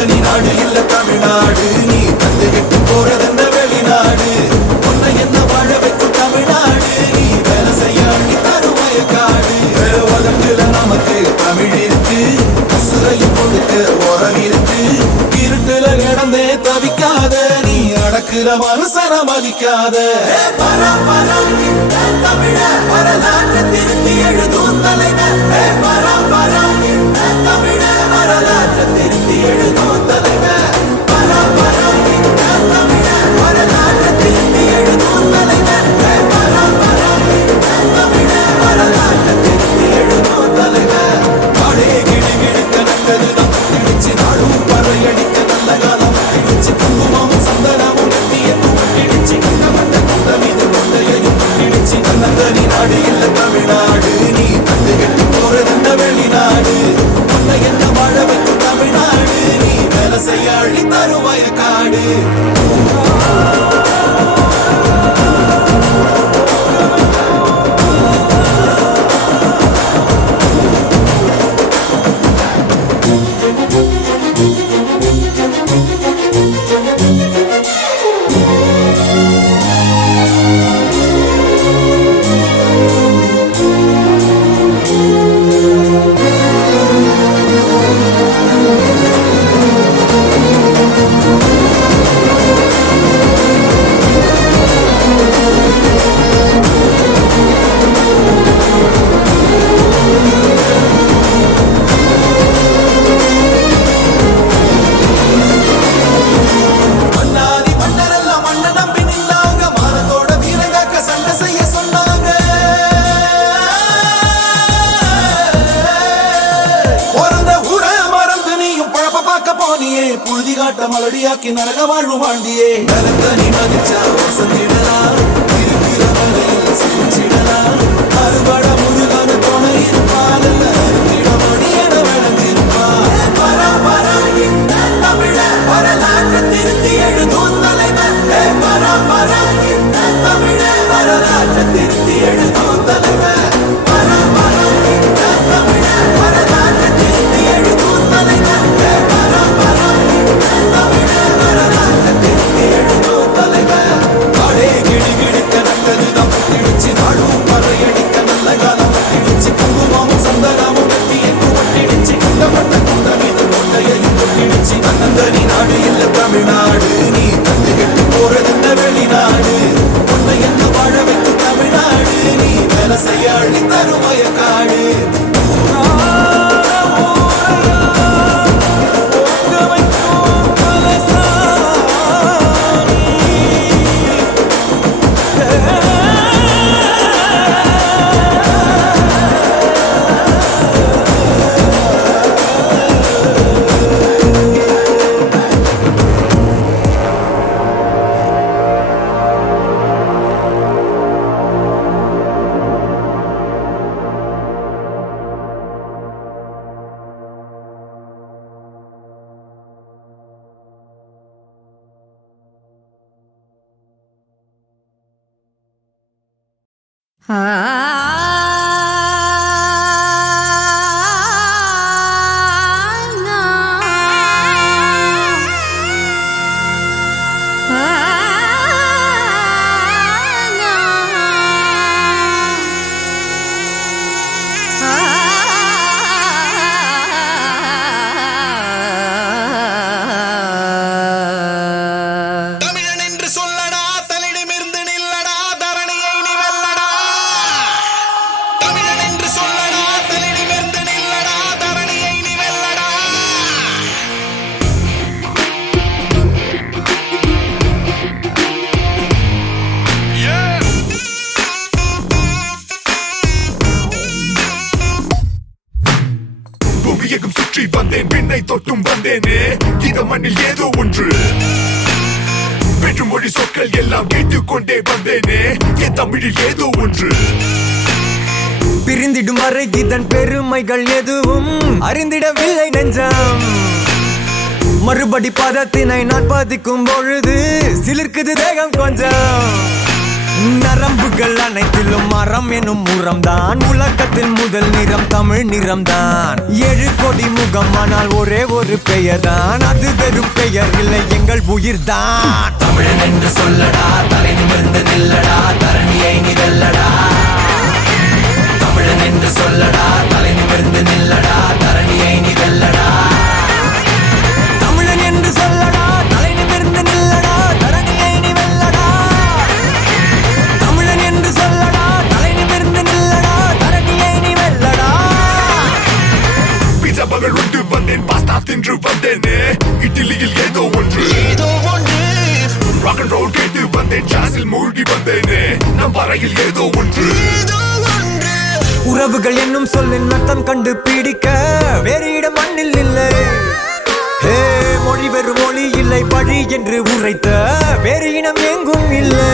தன்னந்தனி நாடு இல்ல தமிழ்நாடு, நீ தந்துகிட்டு போறதென்ன வெளிநாடு. உன்னை என்ன வாழ வைக்கும் தமிழ்நாடு, நீ வேலை செய்ய அள்ளி தரும் வயக்காடு. உலகத்துல நமக்கு தமிழ் இருக்கு, அசுரையும் கொடுக்க உரம் இருக்கு. இருட்டுல கிடந்தே தவிக்காத, நீ அடக்குற மனுஷன மதிக்காத. தமிழ வரலாற்று திருத்தி எழுதும் தலைவர், தமிழ வரலாற்று திருத்தி எழுதும் தலைவர், தமிழ வரலாற்று திருத்தி எழுதும் தலைவர், தமிழ வரலாற்று திருத்தி எழுதும் தலைவர். காடே கிடு கிடுக்க நல்லதுதான் திணிச்சு, நாடும் பறையடிக்க நல்ல காலம் திணிச்சு, குங்குமமும் சந்தனமும் நெத்தியமும் திணிச்சு, கண்ட கொண்ட மீது கொண்டையையும் திணிச்சு. தன்னந்தனி நாடு இல்ல தமிழ்நாடு, நீ தந்துகிட்டு போறதென்ன வெளிநாடு. உன்னை என்ன வாழ வைக்கும் தமிழ்நாடு, நீ வேலை செய்ய அள்ளி தரும் வயக்காடு. புழுதி காட்ட மலடியாக்கி நரக வாழ்வு வாழ்ந்தியே. நலத்தனி மதிச்சா வசந்திடலாம், இருக்கிற வரையில் சிரிச்சிடலாம். அறுபட முருகனு துணை இருப்பால், அருந்திடமணி என விளங்கிருப்பார். தமிழ வரலாற்று திருத்தி எழுதும் தலைவர், தமிழ வரலாற்று திருத்தி எழுதும் தலைவர், தமிழ வரலாற்று திருத்தி எழுதும் தலைவர், தமிழ வரலாற்று திருத்தி எழுதும் தலைவர். காடே கிடு கிடுக்க நல்லதுதான் திணிச்சு, நாடும் பறையடிக்க நல்ல காலம் திணிச்சு, குங்குமமும் சந்தனமும் நெத்தியமும் திணிச்சு, கண்டப்பட்ட கொண்ட மீது கொண்டையையும் திணிச்சு. தன்னந்தனி நாடு இல்ல தமிழ்நாடு, நீ தந்துகிட்டு போறதென்ன வெளிநாடு. உன்னை என்ன வாழ வைக்கும் தமிழ்நாடு, நீ வேலை செய்ய அள்ளி தரும் வயக்காடு. தொட்டும் வந்தேனே இந்த மண்ணில் ஏதோ ஒன்று வெற்றுமொழி சொற்கள் எல்லாம் கேட்டுக்கொண்டே வந்தேனே என் தமிழில் ஏதோ ஒன்று பிரிந்திடும் வரை இதன் பெருமைகள் எதுவும் அறிந்திடவில்லை நெஞ்சம் மறுபடி பதத்தினை நான் பாதிக்கும் பொழுது சிலிர்க்குது தேகம் கொஞ்சம் நரம்புகள் அனைத்திலும் மரம் எனும் உரம்தான். உலகத்தில் முதல் நிறம் தமிழ் நிறம்தான். 7 கோடி முகம் ஆனால் ஒரே ஒரு பெயர்தான். அது வெறும் பெயர் இல்லை, எங்கள் உயிர்தான். தமிழன் என்று சொல்லடா, தலை நிமிர்ந்து நில்லடா, தரணியை நீ வெல்லடா. தமிழன் என்று சொல்லடா, தலை நிமிர்ந்து நில்லடா, தரணியை நீ வெல்லடா. தமிழன் என்று சொல்லடா, தலை நிமிர்ந்து நில்லடா, தரணியை நீ வெல்லடா. தமிழன் என்று சொல்லடா, தலை நிமிர்ந்து நில்லடா, தரணியை நீ வெல்லடா. பீட்சா பகல் விட்டு வந்தேன், பாஸ்தா தின்று வந்தேனே, இட்லியில் ஏதோ ஒன்று ராக் அண்ட் ரோல் கேட்டு வந்தேன், ஜாஸில் மூழ்கி வந்தேனே, நம் வரையில் ஏதோ ஒன்று. உறவுகள் என்னும் சொல்லின் அர்த்தம் கண்டு பிடிக்க வேறு இடம் மண்ணில் இல்லை. ஹே, மொழி வெறும் மொழி இல்லை, பழி என்று உரைத்த வேறு இனம் எங்கும் இல்லை.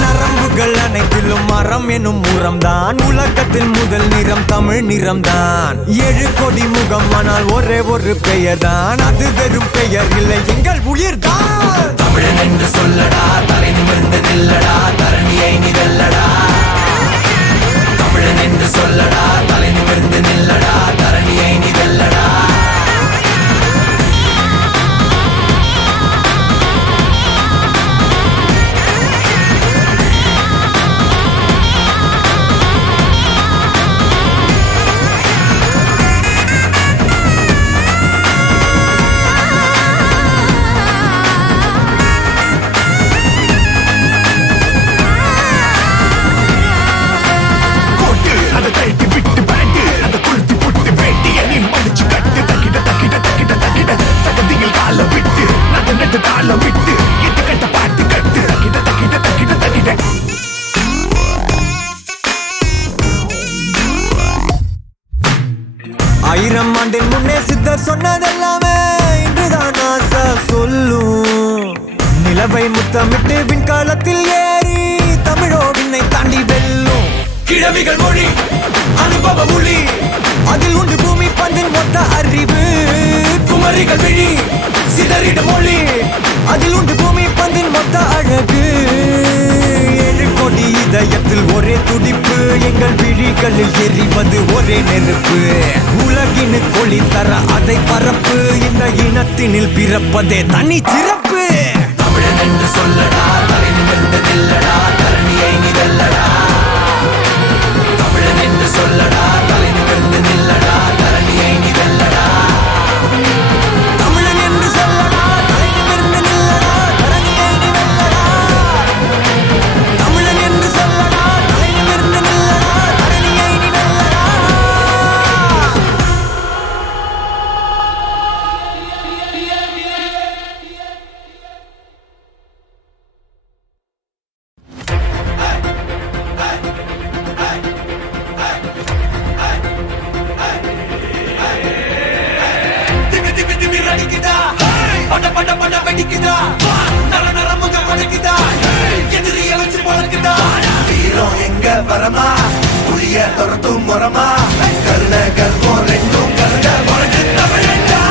நரம்புகள் அனைத்திலும் மரம் எனும் உரம்தான். உலகத்தில் முதல் நிறம் தமிழ் நிறம்தான். 7 கோடி முகம் ஆனால் ஒரே ஒரு பெயர்தான். அது வெறும் பெயர் இல்லை, எங்கள் உயிர்தான். தமிழன் என்று சொல்லடா, தலை நிமிர்ந்து நில்லடா, தரணியை நீ வெல்லடா. தமிழன் என்று சொல்லடா, தலை நிமிர்ந்து நில்லடா, தரணியை நீ வெல்லடா. ஆயிரம் ஆண்டின் முன்னே சித்தர் சொன்னதெல்லாமே இன்றுதான் ஆசை சொல்லும். நிலவை முத்தமிட்டு விண்காலத்தில் ஏறி தமிழோ விண்ணை தாண்டி வெல்லும். கிழவிகள் மொழி அனுபவ மொழி, அதில் உண்டு பூமி பந்தின் மொத்த அறிவு. குமரிகள் விழி சிதறிடும் மொழி, அதில் உண்டு பூமி பந்தின் மொத்த அழகு. 7 கோடி இதயத்தில் ஒரே துடிப்பு, எங்கள் விழிகளில் எரிவது ஒரே நெருப்பு. உலகினு ஒளி தர அதை பரப்பு, இந்த இனத்தினில் பிறப்பதே தனி சிறப்பு. தமிழன் என்று சொல்லடா, தலை நிமிர்ந்து நில்லடா, தரணியை நீ வெல்லடா. தமிழன் என்று சொல்லடா, தலை நிமிர்ந்து நில்லடா, தரணியை நீ வெல்லடா. தமிழன் என்று சொல்லடா, தலை நிமிர்ந்து நில்லடா, தரணியை நீ வெல்லடா. தமிழன் என்று சொல்லடா, தலை நிமிர்ந்து நில்லடா, தரணியை நீ வெல்லடா. திமி திமி திமி அடிக்குதா, பட பட பட வெடிக்குதா, நர நர முகம் அடிக்குதா, எதிரிய வச்சு பழக்குதா. வீரம் எங்க வரமா, புளிய துரத்தும் முறமா, கருண கர்வம் ரெண்டும் கருண உனக்கு தமிழண்டா.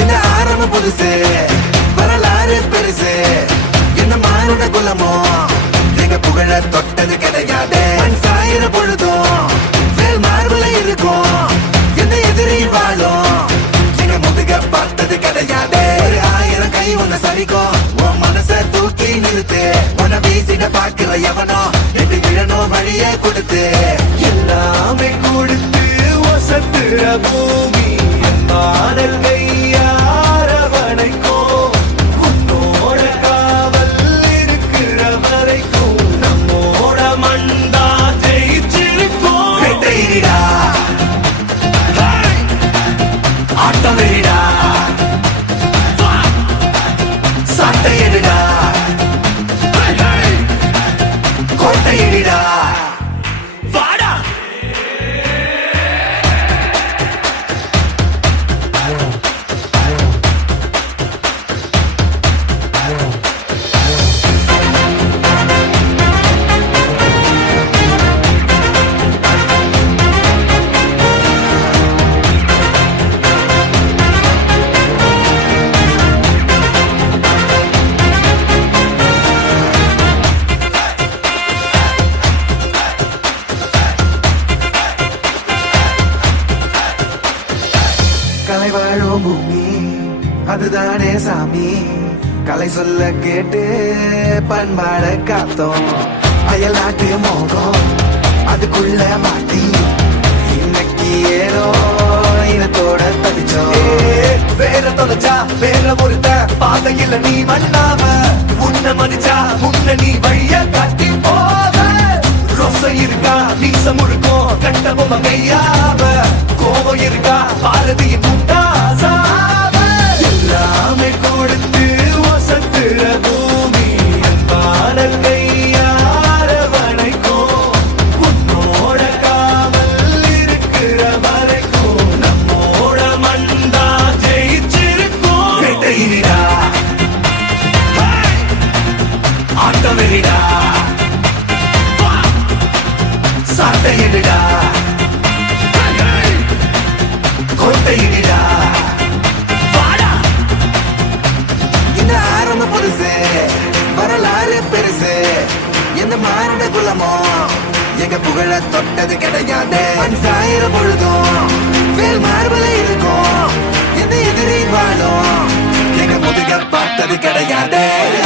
இந்த ஆரம்ப புதுசு, வரலாறு பெருசு, என்ன மானுட குலமோ எங்க புகழ தொட்டது கிடையாது. மண் சாயிர பொழுதும் வேல் மார்புல இருக்கும், எந்த எதிரி வாழும் எங்க முதுக பார்த்தது கிடையாது. ஒரு 1000 கை உன்னை சரிக்கும், உன் மனச தூக்கி நிறுத்து. உன்னை வீசிட பாக்குற எவனோ எட்டு விழணும் வழியே கொடுத்து, எல்லாமே கொடுத்து வசத்துற பூமி மாடல் கையாரவணைக்கோ. உன்னோட காவல் இருக்கிற வரைக்கும் நம்மோட மண்டா ஜெயிச்சிருக்கோம். வெட்டையிடா, ஆட்டம் வெறிடா, சட்டையிடா, கோட்டையிடா. வாடா கலை வாழும் பூமி அதுதானே சாமி கலை சொல்ல கேட்டு பண்பாட காத்தோம் அயல் நாட்டு மோகம் அதுக்குள்ள மாட்டி இன்னைக்கு ஏதோ இனத்தோட தடிச்சோம் வேற தொலைச்சா வேற ஒருத்த பாதையில நீ மண்ணாம உன்னை மதிச்சா உன்னை நீ வழிய காட்டி போத ரோசம் இருக்கா நீசம் முழுக்கும் கண்ட பொம்மை கையாவ கோபம் இருக்கா பாரதியின் முட்டாசாவ எல்லாமே கொடுத்து வசத்துற பூமி அன்பான கையார வணைக்கும் உன்னோட காவல் இருக்கிற வரைக்கும் நம்மோட மண்டா ஜெயிச்சிருக்கும் வேட்டையிடா ஆட்டவெறிடா சாட்டையிடா கோட்டையிடா இந்த ஆரம்ப புதுசு வரலாறு பெருசு எந்த மாநில குலமோ எங்க புகழ தொட்டது கிடையாது சாயிர பொழுதும் வேல் மார்பல இருக்கும் எந்த எதிரி வாழும் எங்க முதுக பார்த்தது கிடையாது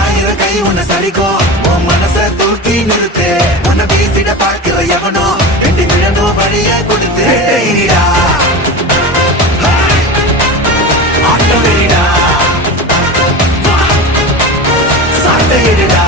ஆயிரம் கை உன்னை சரிக்கும் உன் மனச தூக்கி நிறுத்து உன்னை வீசிட பார்க்கிற எவனோ எட்டி விழனோ வழிய கொடுத்து ஆட்டம் வெளிடா சாட்டையிடா